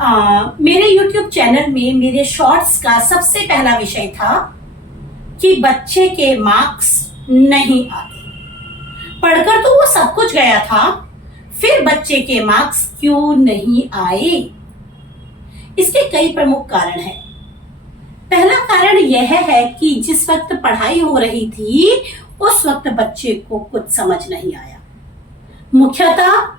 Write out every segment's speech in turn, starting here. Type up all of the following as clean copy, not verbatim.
मेरे YouTube channel में मेरे शॉर्ट्स का सबसे पहला विषय था कि बच्चे के मार्क्स नहीं आते। पढ़कर तो वो सब कुछ गया था, फिर बच्चे के मार्क्स क्यों नहीं आए? इसके कई प्रमुख कारण हैं। पहला कारण यह है कि जिस वक्त पढ़ाई हो रही थी उस वक्त बच्चे को कुछ समझ नहीं आया। मुख्यतः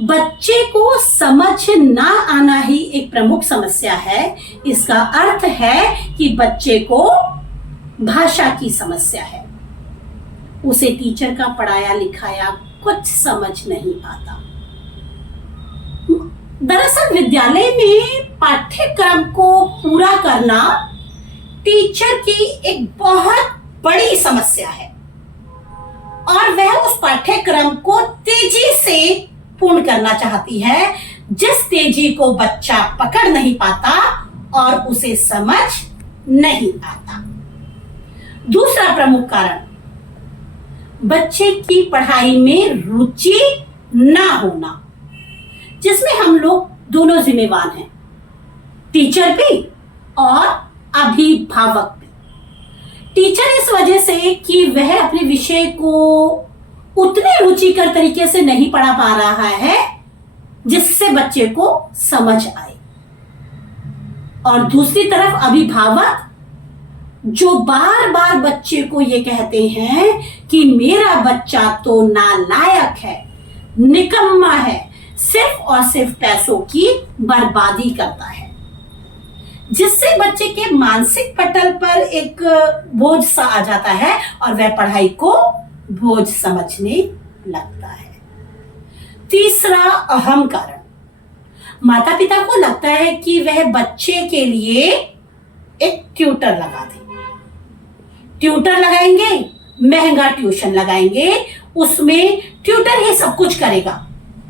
बच्चे को समझ ना आना ही एक प्रमुख समस्या है। इसका अर्थ है कि बच्चे को भाषा की समस्या है। उसे टीचर का पढ़ाया लिखाया कुछ समझ नहीं आता। दरअसल विद्यालय में पाठ्यक्रम को पूरा करना टीचर की एक बहुत बड़ी समस्या है और वह उस पाठ्यक्रम को तेजी से पूर्ण करना चाहती है, जिस तेजी को बच्चा पकड़ नहीं पाता और उसे समझ नहीं आता। दूसरा प्रमुख कारण बच्चे की पढ़ाई में रुचि ना होना, जिसमें हम लोग दोनों जिम्मेवार हैं, टीचर भी और अभिभावक भी। टीचर इस वजह से कि वह अपने विषय को उतने रुचिकर तरीके से नहीं पढ़ा पा रहा है जिससे बच्चे को समझ आए, और दूसरी तरफ अभिभावक जो बार बार बच्चे को ये कहते हैं कि मेरा बच्चा तो नालायक है, निकम्मा है, सिर्फ और सिर्फ पैसों की बर्बादी करता है, जिससे बच्चे के मानसिक पटल पर एक बोझ सा आ जाता है और वह पढ़ाई को बोझ समझने लगता है। तीसरा अहम कारण, माता पिता को लगता है कि वह बच्चे के लिए एक ट्यूटर लगा दे। ट्यूटर लगाएंगे, महंगा ट्यूशन लगाएंगे, उसमें ट्यूटर ही सब कुछ करेगा,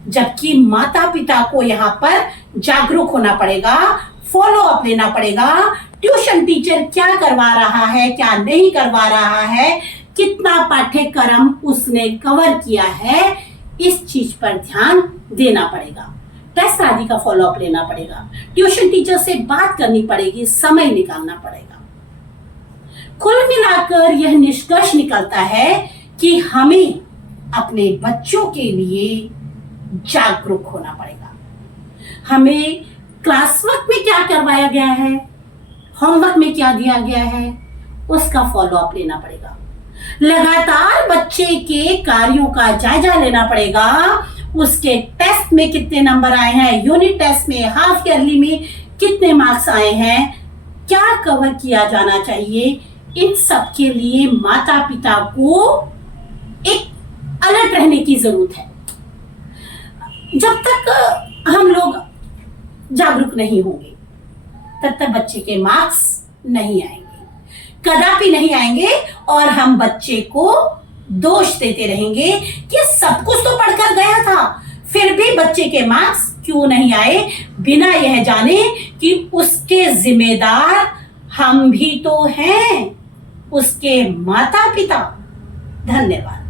जबकि माता पिता को यहाँ पर जागरूक होना पड़ेगा, फॉलो अप लेना पड़ेगा। ट्यूशन टीचर क्या करवा रहा है, क्या नहीं करवा रहा है, कितना पाठ्यक्रम उसने कवर किया है, इस चीज पर ध्यान देना पड़ेगा। टेस्ट आदि का फॉलो अप लेना पड़ेगा, ट्यूशन टीचर से बात करनी पड़ेगी, समय निकालना पड़ेगा। कुल मिलाकर यह निष्कर्ष निकलता है कि हमें अपने बच्चों के लिए जागरूक होना पड़ेगा। हमें क्लास वर्क में क्या करवाया गया है, होमवर्क में क्या दिया गया है, उसका फॉलो अप लेना पड़ेगा। लगातार बच्चे के कार्यों का जायजा लेना पड़ेगा। उसके टेस्ट में कितने नंबर आए हैं, यूनिट टेस्ट में, हाफ ईयरली में कितने मार्क्स आए हैं, क्या कवर किया जाना चाहिए, इन सब के लिए माता पिता को एक अलर्ट रहने की जरूरत है। जब तक हम लोग जागरूक नहीं होंगे तब तक बच्चे के मार्क्स नहीं आएंगे, कदापि नहीं आएंगे, और हम बच्चे को दोष देते रहेंगे कि सब कुछ तो पढ़कर गया था, फिर भी बच्चे के मार्क्स क्यों नहीं आए, बिना यह जाने कि उसके जिम्मेदार हम भी तो हैं, उसके माता पिता। धन्यवाद।